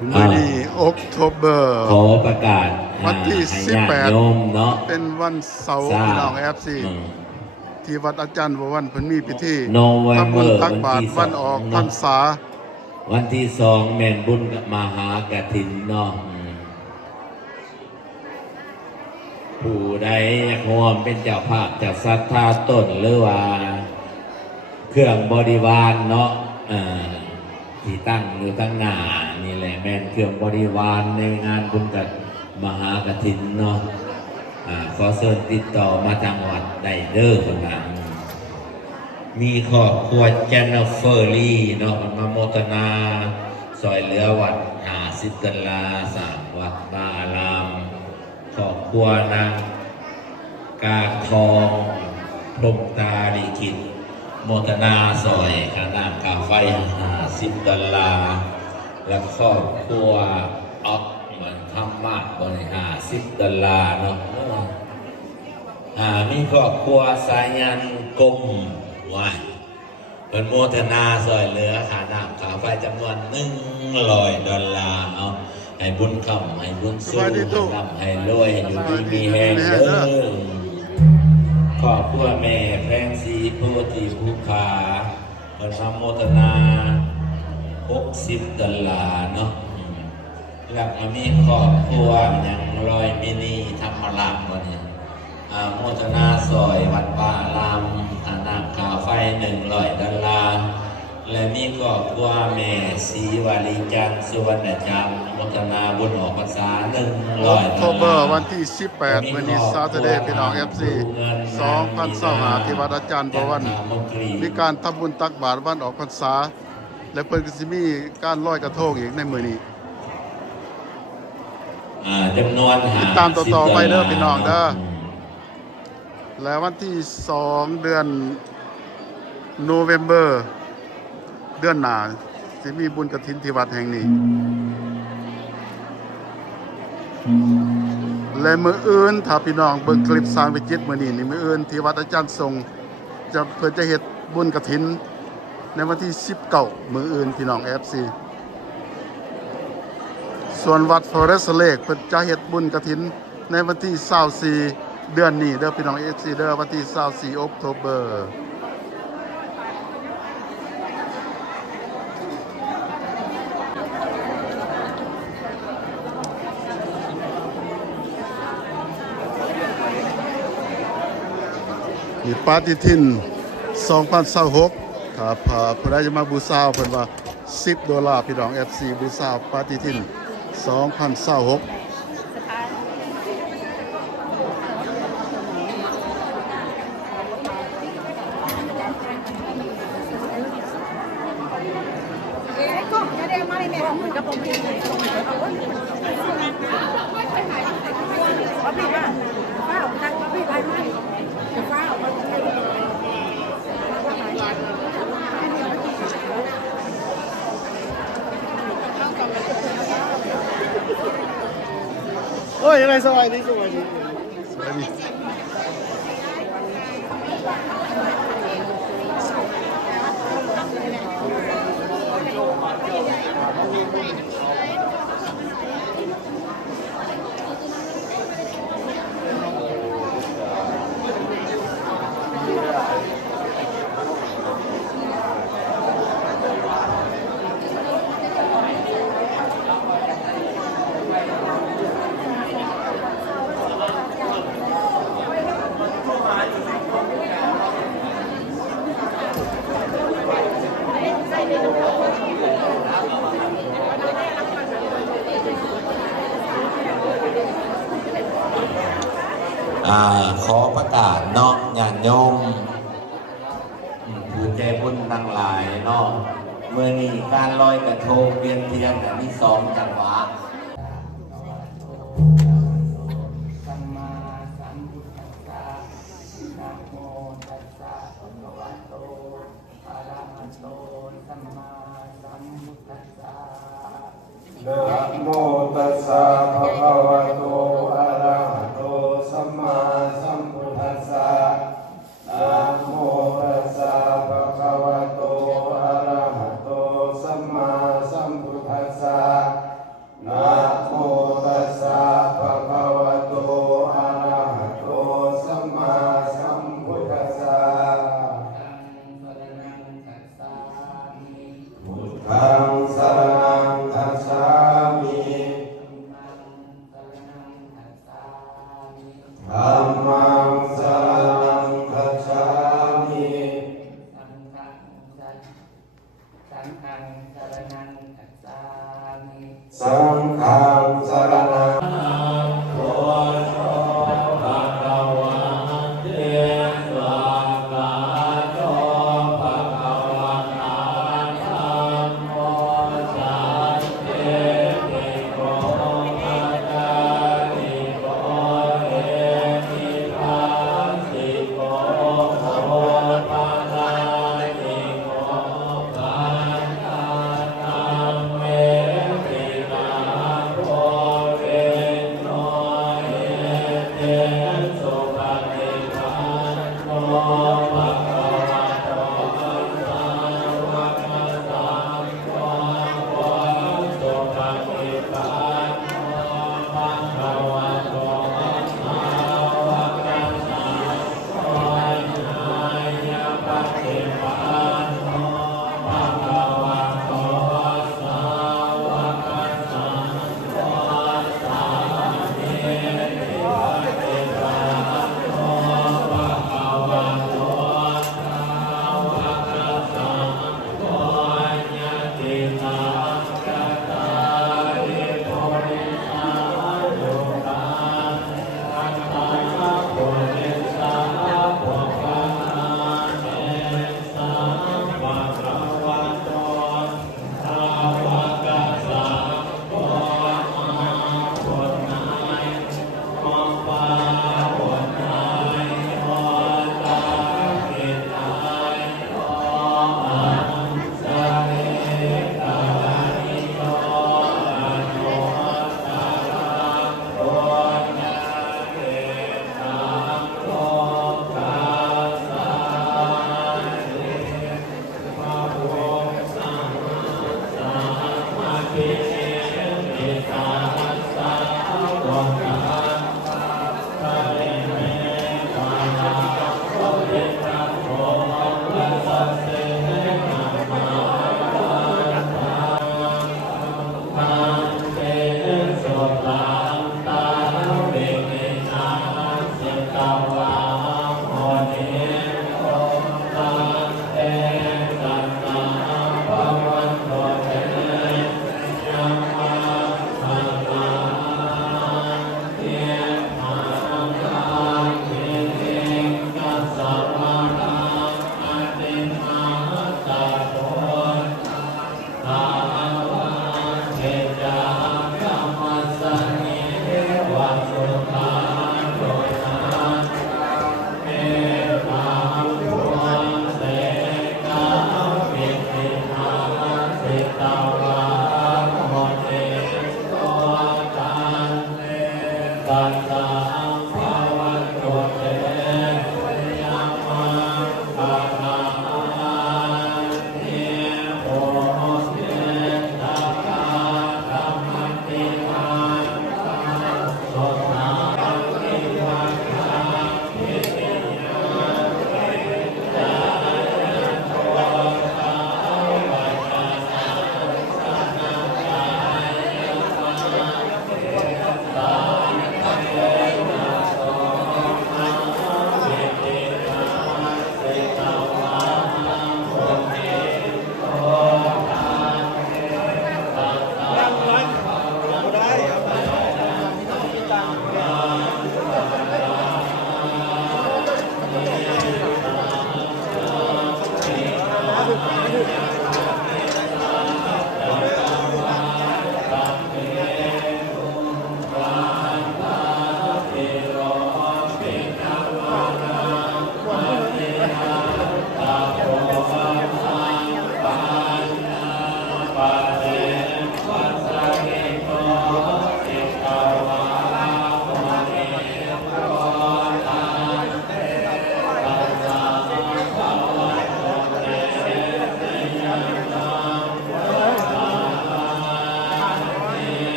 มื้อนี้October ขอประกาศวันที่ให้ญาติโยมเนาะ 18เป็นวันเสาร์พี่น้อง FC ที่วัดอาจารย์บวรเพิ่นมีพิธีทำบุญตักบาตรวันออกพรรษาวันที่2แม่นบุญกับมหากฐินเนาะผู้ใดอยากร่วมเป็นเจ้าภาพจากศรัทธาต้นหรือว่าเครื่องบริวารเนาะที่ตั้งอยู่ตั้งหน้านี่แหละแม่นเครื่องบริวารในงานบุญกับมหากฐินเนาะขอเชิญติดต่อมาจังหวัดไดเดอร์คนนั้นมีครอบครัวเจนนิเฟอร์ลี่เนาะมาโมทนาซอยเหลือวัด50 ดอลลาร์สร้างวัดบาอารามครอบครัวนางกาทองพรหมตาลีกิจโมทนาซอยค่าน้ำค่าไฟ50 ดอลลาร์และครอบครัวออกเหมือนทำมากบริหาร10 ดอลลาร์เนาะมีครอบครัวสายันกลมว่าเป็นโมทนาซอยเหลือค่าน้ำค่าไฟจำนวน100 ดอลลาร์เอาให้บุญคำให้บุญสู้ให้ร่ำให้รวยอยู่ดีมีแห้งเด้อครอบครัวแม่แพงศรีโพธิภูคาเป็นโมทนา60 ดอลลาร์เนาะแล้วก็มีครอบครัวอย่างรอยมินีธรรมราชวันนี้โมทนาซอยวัดป่าลามน้ำค่าไฟ100 ดอลลาร์และมีครอบครัวแม่ศรีวาลีจันทร์สุวรรณจันทร์โมทนาบุญออกพรรษา100 ดอลลาร์ วันที่18มื้อนี้ Saturday พี่น้อง FC 2025ที่วัดอาจารย์บวรมีการทำบุญตักบาตรวันออกพรรษาและเพิ่นก็สิมีการลอยกระทงอีกในมื้อนี้จำนวนตามต่อไปเด้อพี่น้องเด้อและวันที่2เดือน November เดือนหน้าสิมีบุญกฐินที่วัดแห่งนี้และมื้ออื่นถ้าพี่น้องเบิ่งคลิปสร้างวิจิตรมื้อนี้นี่มื้ออื่นที่วัดอาจารย์ทรงเพิ่นจะเฮ็ดบุญกฐินในวันที่19มื้ออื่นพี่น้อง FC ส่วนวัด Forest Lake เพิ่นจะเฮ็ดบุญกฐินในวันที่24เดือนนี้เด้อพี่น้อง FC เด้อวันที่24 October นี่ปฏิทิน2026ถ้าผู้ใดจะมาบูชาเพิ่นว่า10 ดอลลาร์พี่น้อง FC บูชาปฏิทิน2026โอ้ยยังไงสบายดีสบายดีขอประกาศเนาะญาติโยมผู้ใจบุญทั้งหลายเนาะเมื่อนี้การลอยกระทงเวียนเทียนที่2จังหวะสัมมาสัมพุทธัสสะนะโมตัสสะภะคะวะโตอะระหะโตสัมมาสัมพุทธัสสะนะโมตัสสะภะคะวะโตอะระหะโตสัมมาสัมพุทธัสสะนะโมตัสสะภะคะวะโตอะระหะโตสัมมาสัมพุทธัสสะ สังสรณังคัจฉามิธัมมังสรณังคัจฉามิ สังฆังสรณังคัจฉามิ สังฆังสรณัง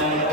Thank you.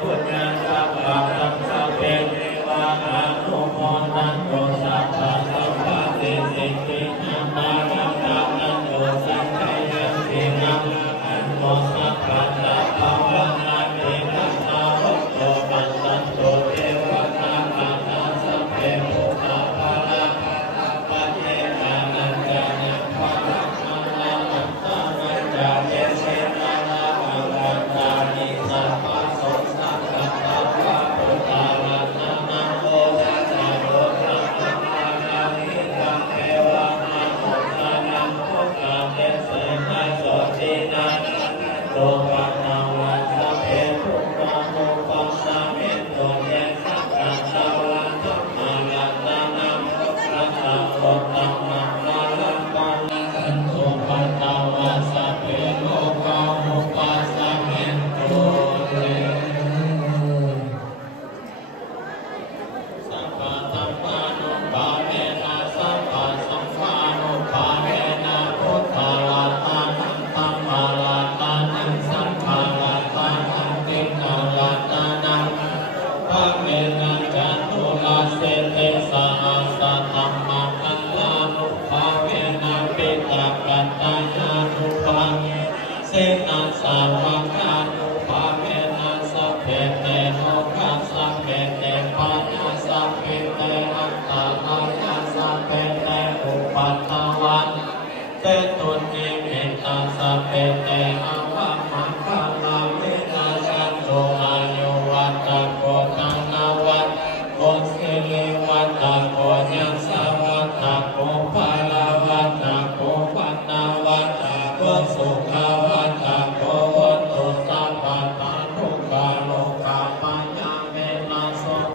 พุทธังสัพพะสังฆะเปเทวะอนุโมทันโตสัพพะสัพพะเตสิกินันตานังตังนันโตสังฆายังตินังอันโตสัพพะสัพพะวะนาตินัสสะโตปัสสันโตเทวตานานาสัพเพปุตตะภะระปะเทนานันจานะภะระนานาอัตตานันจาเยเสนานาอังคันตานิสัพพะโสสังกัปปะภะปุตตะระนานาโมทัสสะโลกัสสะภะคะนิตังเทวะนามุตานังโมกะเตเสนะโสตินะโตปะนาวัสสะเพปุตตะโมปัสสะเมโตเยสัพพะสะวะธัมมารัตนังรัตตะโตตัมมังนาลังปัลลังโตปะนาวัสสะเพโลกะโมปัสสะเมโตเย สัพพะธัมมานุภาเวนะสัพพะสังฆานุภาเวนะพุทธารัตานังธัมมารัตานังสังฆารัตานังติณารัตานังภะเวนะจันตุลาเสเตสะอาสะธัมมาคัลลานุภาเวนะปิตากัตตายานุภาเสนาสาวกานุภาเวนะสัพเพเตโลกัสสัพเพเตปานาสัพเพเตอัตตาลายาสัพเพเตอุปัฏฐวันเตตุนิมิตาสัพเพเตอภะมังคลาวินาสันโตอายุวัตตะโกตังนาวัตโกสิริวัตตะโกยังสาวัตตะโกภาลาวัตตะโกปัตนาวัตตะโกสุขาวัตตะโกวัตตุสัพพะทานุกาโลกาปัญญาเมนะโส เ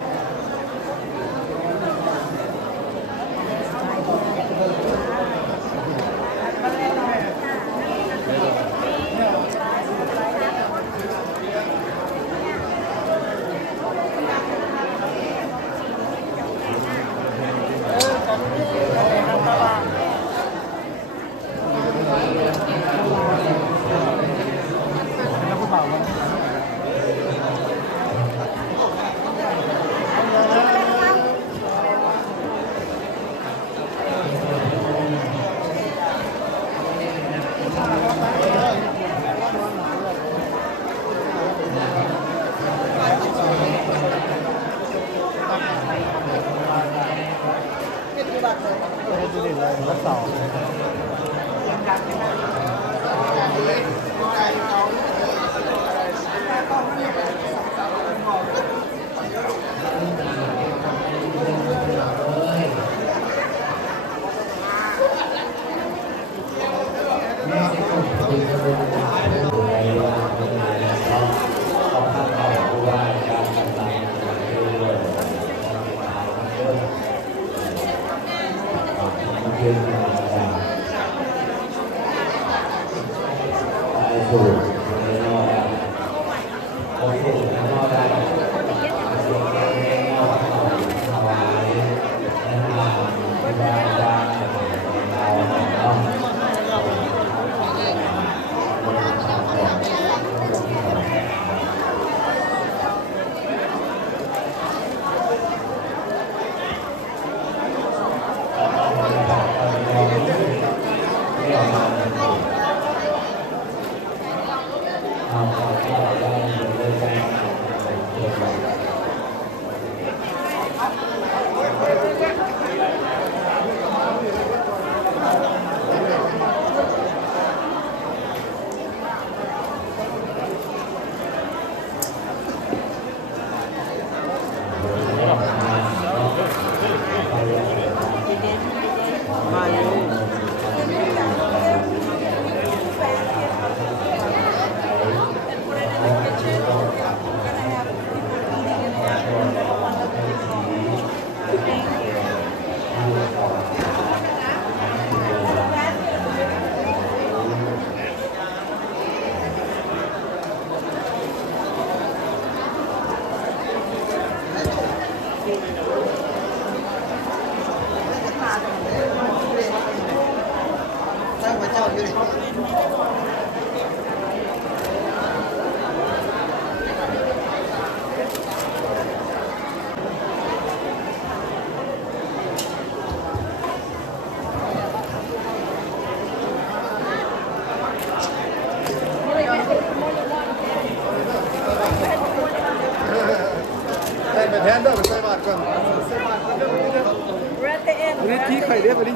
ไปแทนเด้อไปใส่บาตรก่อนใส่บาตรก่อนเด้อวันนี้ที่ไข่เด้อวันนี้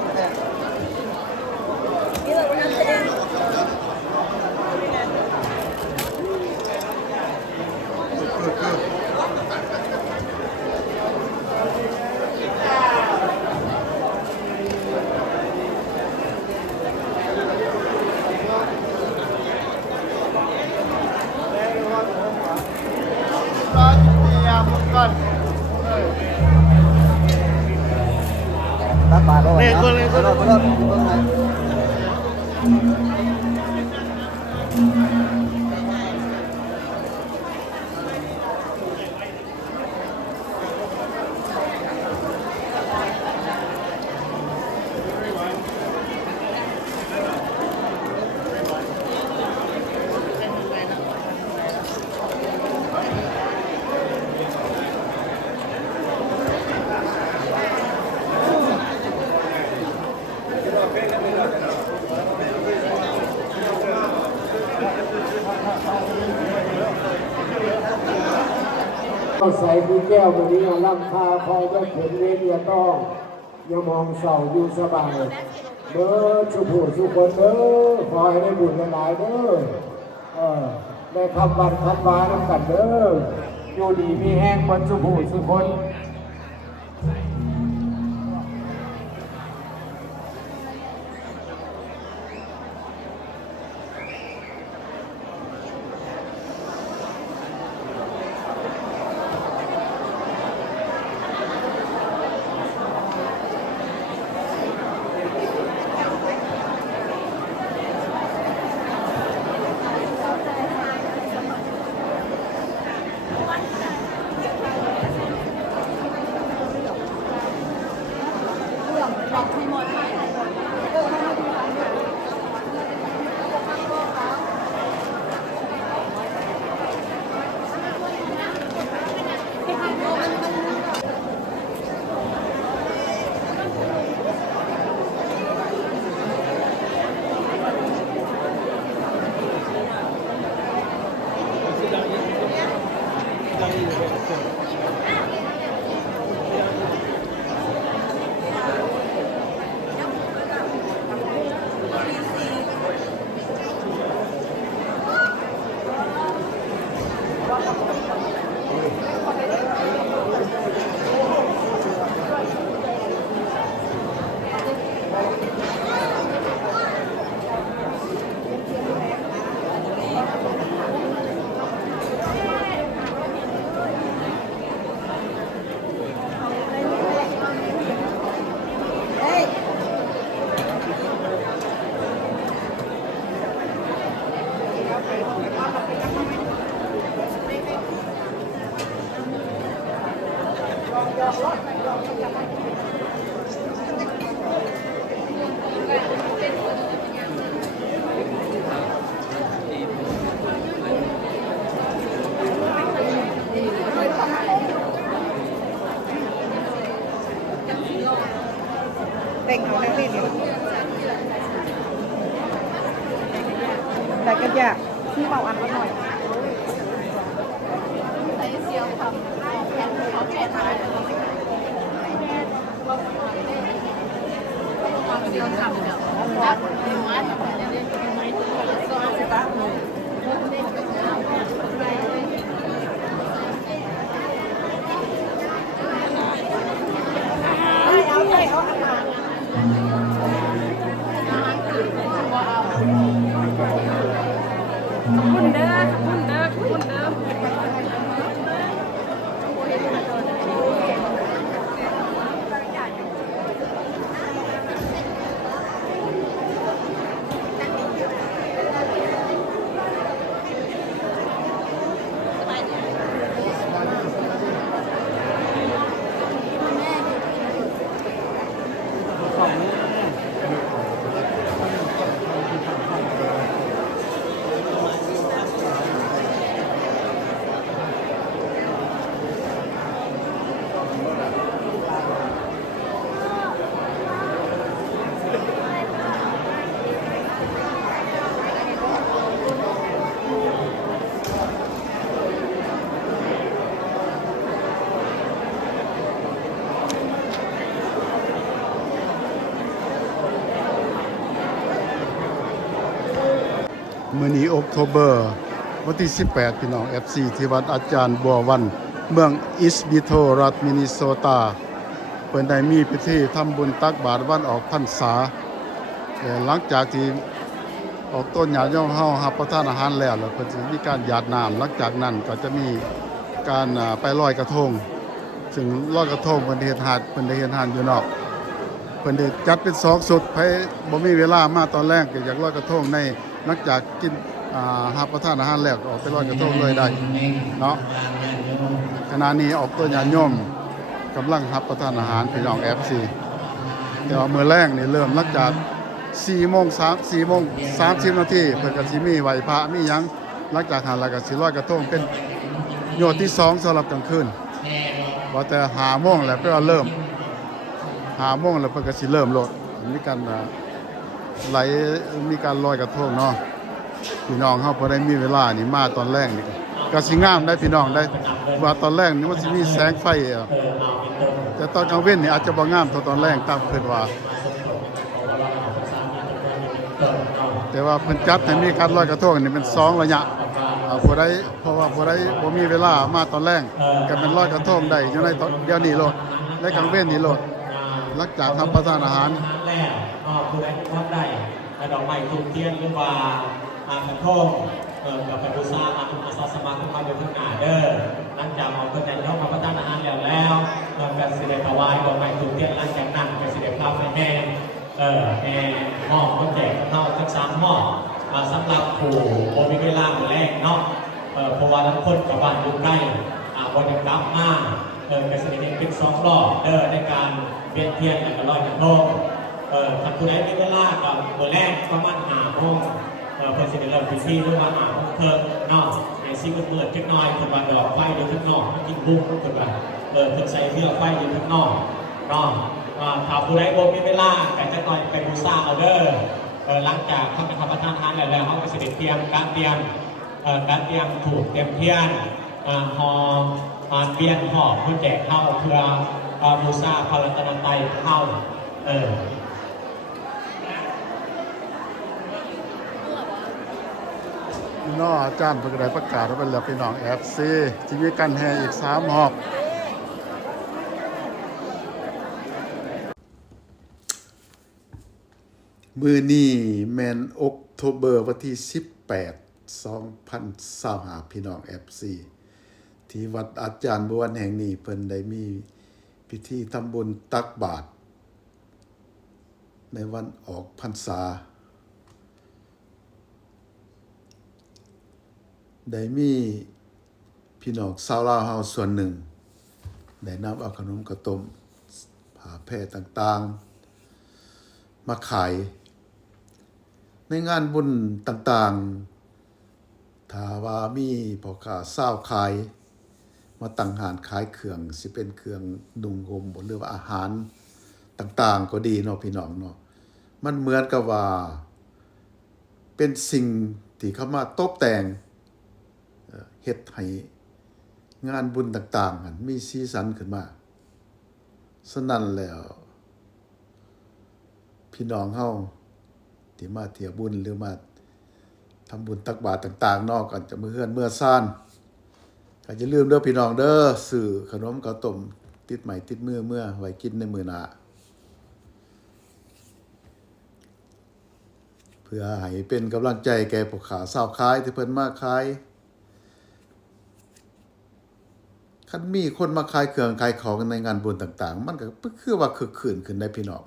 ตักบาตรเอาไว้ เล่น นะ คนเล่นคน เอา เล่น เบิ่งเบิ่งให้ ก็ใส่ผู้แก้ววันนี้ล่ำคาคอยจะเข็นเวทีต้องอย่ามองเศร้าอยู่สบายเด้อสุผู้สุคนเด้อขอให้ได้บุญหลายๆเด้อได้คำวันคำวาน้ำกันเด้ออยู่ดีมีแห้งมันสุผู้สุคน แต่งเอาแล้วเดี๋ยวแต่ก็อยากที่เบาอันละหน่อยใส่เสียวทำแผ่นเขาแผ่นอะไรเดียวทำเดี๋ยววัดในวัดเนี่ยเรียนเป็นไม้ที่เราสอนสตาร์ทเลยเอาใจเอาอาหารคุณเด้อคุณเด้อคุณเด้อ มื้อนี้ออกโทเบอร์วันที่18พี่น้อง FC ที่วัดอาจารย์บัววันเมืองอิสบิโทรัฐมินนิโซตาเพิ่นได้มีพิธีทำบุญตักบาตรวันออกพรรษาหลังจากที่ออกต้นหญ้าย่อมเฮารับประทานอาหารแล้วเพิ่นสิมีการหยาดน้ำหลังจากนั้นก็จะมีการไปลอยกระทงซึ่งลอยกระทงเพิ่นได้เฮ็ดหาดอยู่นอกเพิ่นได้จัดเป็น2สุดไผบ่มีเวลามาตอนแรกก็อยากลอยกระทงในหลังจากกินรับประทานอาหารแล้วก็ออกไปลอยกระทงเลยได้เนาะขณะนี้ออกต้นหญ้าย่อมกำลังรับประทานอาหารพี่น้อง FC แต่ว่ามื้อแรกนี่เริ่มหลังจาก4 โมง 30 นาทีเพิ่นก็สิมีไหว้พระมีหยังหลังจากหันแล้วก็สิลอยกระทงเป็นโยชน์ที่2สำหรับกลางคืนว่าแต่5 โมงแล้วเพิ่นก็เริ่ม5 โมงแล้วเพิ่นก็สิเริ่มโลดมีการไหลมีการลอยกระทงเนาะพี่น้องเฮาพอได้มีเวลานี่มาตอนแรกนี่ก็สิงามได้พี่น้องได้ว่าตอนแรกนี่มันสิมีแสงไฟแต่ตอนกลางเว้นนี่อาจจะบ่งามเท่าตอนแรกตามเพิ่นว่าแต่ว่าเพิ่นจัดให้มีการลอยกระทงนี่เป็น2ระยะผู้ใดเพราะว่าผู้ใดบ่มีเวลามาตอนแรกก็เป็นลอยกระทงได้อยู่ในตอนเดี๋ยวนี้โลดในกลางเว้นนี่โลดหลังจากรับประทานอาหาร แล้วก็ผู้ใดที่ทำได้ดอกไม้ทูบเทียนหรือว่ากระทงกับบูชาอาสาสมัครทุกคนอยู่ข้างหน้าเด้อหลังจากเอาคนใจเข้ามาประทานอาหารแล้วการสิเดถวายดอกไม้ทูบเทียนหลังจากนั้นการสิเดพาไปแห่หม้อก็แจกเท่าทั้ง3 หม้อสำหรับผู้บริเวณล่างแรกเนาะเพราะว่าทั้งคนกับบ้านอยู่ใกล้บริกรรมมากการแสดงเป็น2 รอบในการเวียนเทียนและก็ลอยกระทงถ้าผู้ใดมีเวลากับเมื่อแรกประมาณ5 โมงเพื่อสิเริ่มพิธีด้วยว่า5 โมงเพิ่มเนาะในซีก็เปิดจักหน่อยคนวันดอกไฟอยู่ข้างนอกกินบุ้งคนวันเพิ่นใส่เสื้อไฟอยู่ข้างนอกเนาะถ้าผู้ใดบ่มีเวลาแต่จักหน่อยไปบูชาเอาเด้อหลังจากเข้าไปทำประทานอาหารแล้วเขาก็สิเตรียมการเตรียมถูกเตรียมเทียนหอเบียนหอบเพื่อแจกเข้าเพื่อบูชาพระรัตนตรัยเข้าพี่น้องอาจารย์เพิ่นก็ได้ประกาศว่าเป็นแล้วพี่น้อง FC ที่มีการแห่อีก3 หอบมื้อนี้แม่นออกโทเบอร์วันที่18 2025พี่น้อง FC ที่วัดอาจารย์บัววันแห่งนี้เพิ่นได้มีพิธีทำบุญตักบาตรในวันออกพรรษาได้มีพี่น้องชาวลาวเฮาส่วนหนึ่งได้นำเอาขนมข้าวต้มผ้าแพร่ต่างๆมาขายในงานบุญต่างๆถ้าว่ามีพ่อค้าเช้าขายมาตั้งร้านขายเครื่องสิเป็นเครื่องนุ่งห่มหรือว่าอาหารต่างๆก็ดีเนาะพี่น้องเนาะมันเหมือนกับว่าเป็นสิ่งที่เข้ามาตกแต่งเฮ็ดให้งานบุญต่างๆมีสีสันขึ้นมาฉะนั้นแล้วพี่น้องเฮาที่มาเที่ยวบุญหรือมาทำบุญตักบาตรต่างๆนอกกันจะมื้อเฮือนมื้อซ่านก็อย่าลืมเด้อพี่น้องเด้อซื้อขนมข้าวต้มติดไม้ติดมือเมื่อไว้กินในมื้อหน้าเพื่อให้เป็นกำลังใจแก่ผู้ค้าเช้าขายที่เพิ่นมาขายคันมีคนมาขายเครื่องขายของในงานบุญต่างๆมันก็คือว่าคึกคืนขึ้นได้พี่น้อง